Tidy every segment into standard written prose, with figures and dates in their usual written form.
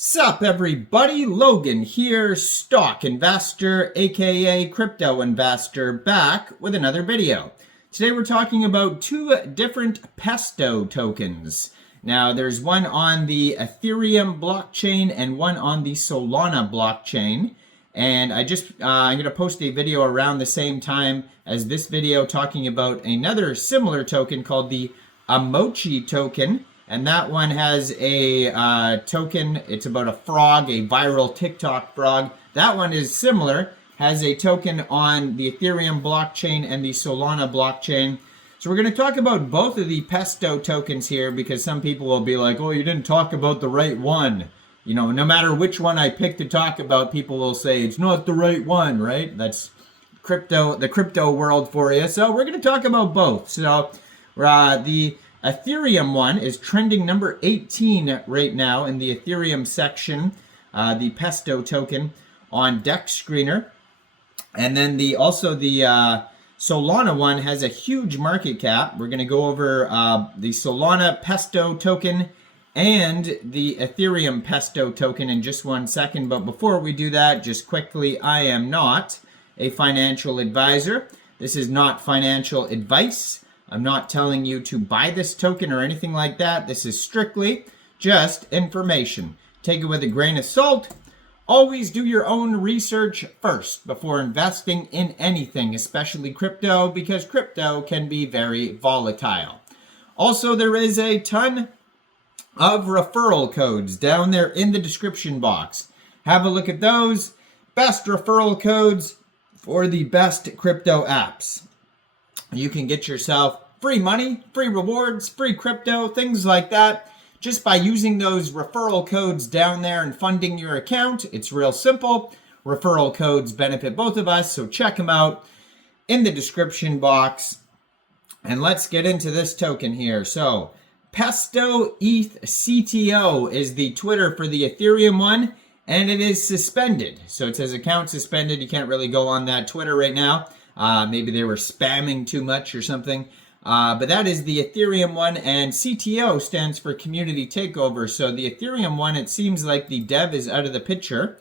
Sup everybody, Logan here, stock investor aka crypto investor, back with another video. Today we're talking about two different Pesto tokens. Now there's one on the Ethereum blockchain and one on the Solana blockchain. And I'm going to post a video around the same time as this video talking about another similar token called the Emoji token. And that one has a token, it's about a frog, a viral TikTok frog. That one is similar, has a token on the Ethereum blockchain and the Solana blockchain. So we're going to talk about both of the Pesto tokens here because some people will be like, oh, you didn't talk about the right one. You know, no matter which one I pick to talk about, people will say it's not the right one, right? That's the crypto world for you. So we're going to talk about both. So the Ethereum one is trending number 18 right now in the Ethereum section, the Pesto token on DEX Screener. And then also the Solana one has a huge market cap. We're going to go over the Solana Pesto token and the Ethereum Pesto token in just 1 second. But before we do that, just quickly, I am not a financial advisor. This is not financial advice. I'm not telling you to buy this token or anything like that. This is strictly just information. Take it with a grain of salt. Always do your own research first before investing in anything, especially crypto, because crypto can be very volatile. Also, there is a ton of referral codes down there in the description box. Have a look at those. Best referral codes for the best crypto apps. You can get yourself free money, free rewards, free crypto, things like that, just by using those referral codes down there and funding your account. It's real simple. Referral codes benefit both of us, so check them out in the description box. And let's get into this token here. So Pesto ETH CTO is the Twitter for the Ethereum one, and it is suspended. So it says account suspended. You can't really go on that Twitter right now. Maybe they were spamming too much or something. But that is the Ethereum one, and CTO stands for Community Takeover. So the Ethereum one, it seems like the dev is out of the picture.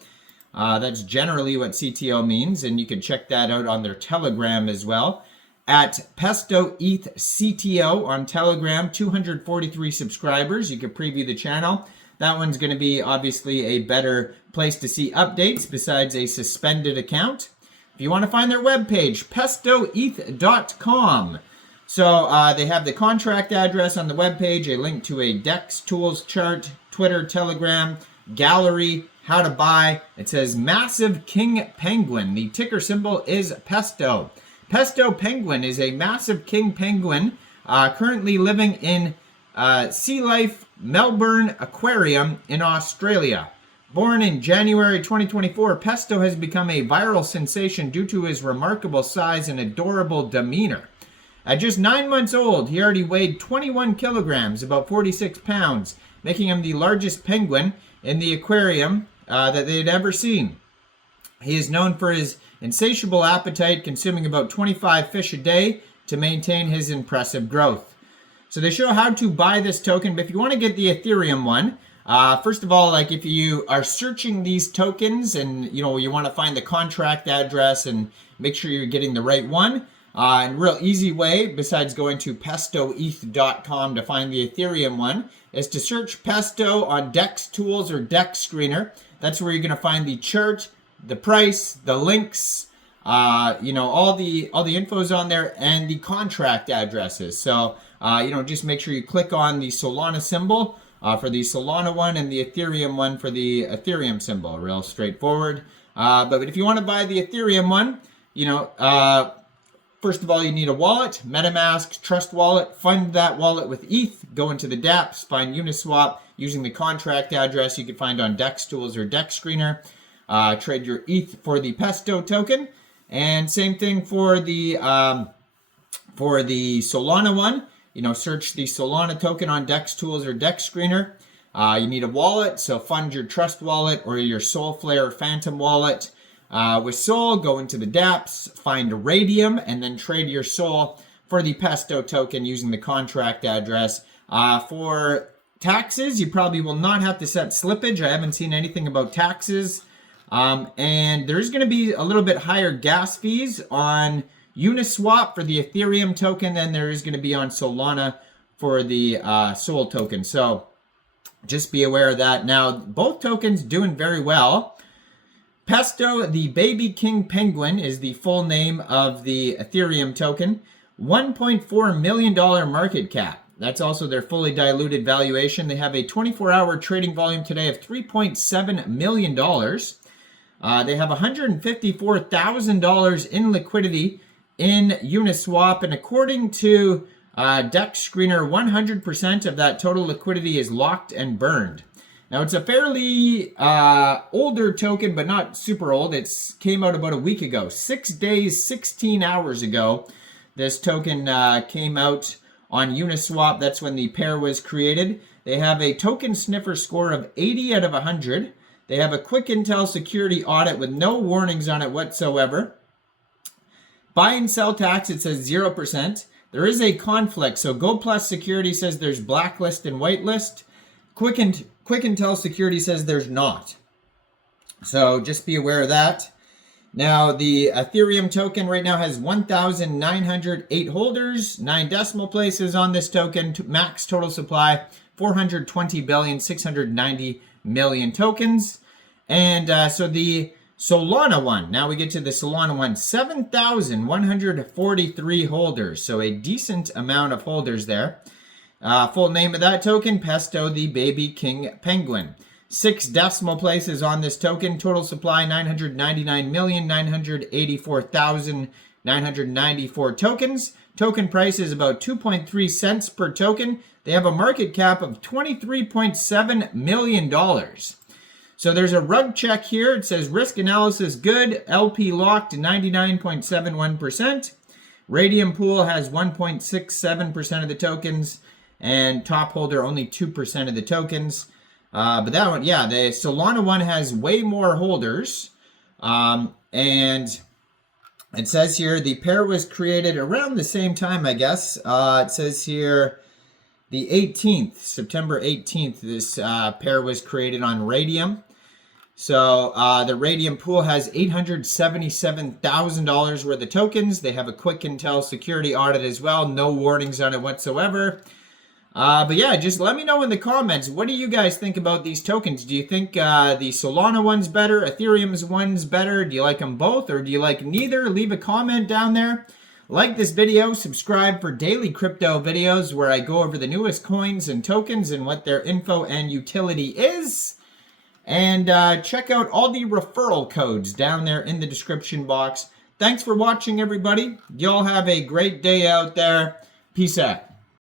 That's generally what CTO means, and you can check that out on their Telegram as well. At Pesto ETH CTO on Telegram, 243 subscribers. You can preview the channel. That one's going to be obviously a better place to see updates besides a suspended account. If you want to find their webpage, pestoeth.com. So they have the contract address on the webpage, a link to a DEX tools chart, Twitter, Telegram, gallery, how to buy. It says Massive King Penguin. The ticker symbol is Pesto. Pesto Penguin is a massive king penguin currently living in Sea Life Melbourne Aquarium in Australia. Born in January 2024, Pesto has become a viral sensation due to his remarkable size and adorable demeanor. At just 9 months old, he already weighed 21 kilograms, about 46 pounds, making him the largest penguin in the aquarium that they had ever seen. He is known for his insatiable appetite, consuming about 25 fish a day to maintain his impressive growth. So they show how to buy this token, but if you want to get the Ethereum one, first of all, like if you are searching these tokens and you want to find the contract address and make sure you're getting the right one, and a real easy way besides going to pestoeth.com to find the Ethereum one is to search Pesto on DEX Tools or DEX Screener. That's where you're going to find the chart, the price, the links, all the info's on there, and the contract addresses. So just make sure you click on the Solana symbol for the Solana one and the Ethereum one for the Ethereum symbol. Real straightforward. But if you want to buy the Ethereum one, first of all, you need a wallet, MetaMask, Trust Wallet. Fund that wallet with ETH. Go into the dApps, find Uniswap using the contract address you can find on DEX Tools or DEX Screener. Trade your ETH for the Pesto token. And same thing for the Solana one. Search the Solana token on DEX Tools or DEX Screener. You need a wallet, so fund your Trust Wallet or your Solflare Phantom wallet. With Sol, go into the dApps, find Raydium, and then trade your Sol for the Pesto token using the contract address. For taxes, you probably will not have to set slippage. I haven't seen anything about taxes. And there's going to be a little bit higher gas fees on Uniswap for the Ethereum token than there is going to be on Solana for the Sol token. So just be aware of that. Now, both tokens doing very well. Pesto, the Baby King Penguin, is the full name of the Ethereum token. $1.4 million market cap. That's also their fully diluted valuation. They have a 24-hour trading volume today of $3.7 million. They have $154,000 in liquidity in Uniswap, and according to Dex Screener, 100% of that total liquidity is locked and burned. Now, it's a fairly older token, but not super old. It came out about a week ago. 6 days, 16 hours ago, this token came out on Uniswap. That's when the pair was created. They have a token sniffer score of 80 out of 100. They have a quick intel security audit with no warnings on it whatsoever. Buy and sell tax, it says 0%. There is a conflict. So Go Plus Security says there's blacklist and whitelist. Quick Intel Security says there's not. So just be aware of that. Now, the Ethereum token right now has 1,908 holders, 9 decimal places on this token. Max total supply, 420,690,000,000 tokens. And so the Solana one, now we get to the Solana one, 7,143 holders. So a decent amount of holders there. Full name of that token, Pesto, the Baby King Penguin. 6 decimal places on this token. Total supply, 999,984,994 tokens. Token price is about 2.3 cents per token. They have a market cap of $23.7 million. So there's a rug check here. It says risk analysis good. LP locked 99.71%. Raydium pool has 1.67% of the tokens. And top holder only 2% of the tokens. But that one, yeah, the Solana one has way more holders. And it says here the pair was created around the same time, I guess. It says here the 18th, September 18th, this pair was created on Raydium. So the Raydium pool has $877,000 worth of tokens. They have a quick intel security audit as well. No warnings on it whatsoever. But yeah, just let me know in the comments, what do you guys think about these tokens? Do you think the Solana one's better, Ethereum's one's better? Do you like them both, or do you like neither? Leave a comment down there. Like this video, subscribe for daily crypto videos where I go over the newest coins and tokens and what their info and utility is. And check out all the referral codes down there in the description box. Thanks for watching, everybody. Y'all have a great day out there. Peace out.